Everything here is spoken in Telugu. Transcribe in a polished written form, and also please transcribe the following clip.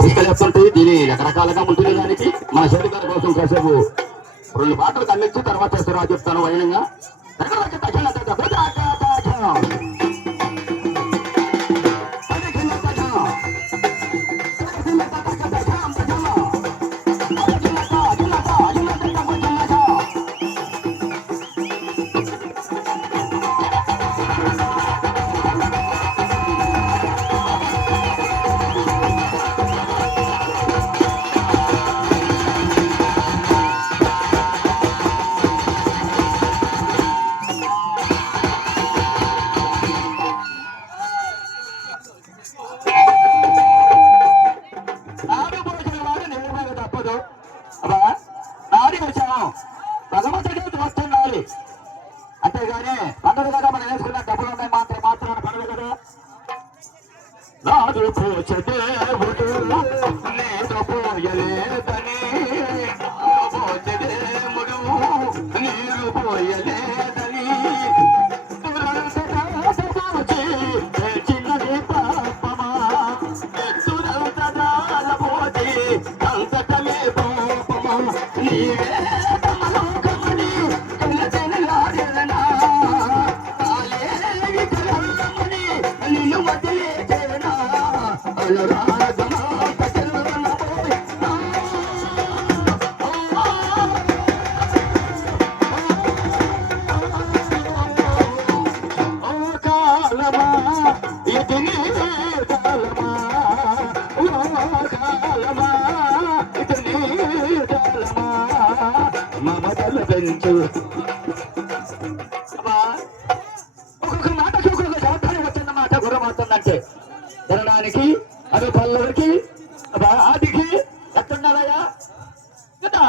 తీసుకెళ్తుంటే దీని రకరకాలుగా ఉంటుంది. దానికి మన శరీరం కోసం కాసేపు 2 పాటలు కమ్మించి తర్వాత చేస్తారా చెప్తాను వైనంగా. అంతేగాని పండుగ కదా మనం వేసుకున్న డబ్బులు ఉన్నాయి మాత్రం పండుగ కదా. నాడు పోచదే నేను పోయలేదని పోచదే ముడు నీరు పోయలేదని చిన్నది పాపమా ఎత్తుదంతదాల పోతే అంతటలే పాపమా నీవే ఒక్కొక్క మాటకి ఒక్కొక్క జవాబారి వచ్చిందన్నమాట. గుర్రమవుతుందంటే జననానికి అది పల్లవికి ఆదికి ఎట్టున్నారయ్యా కదా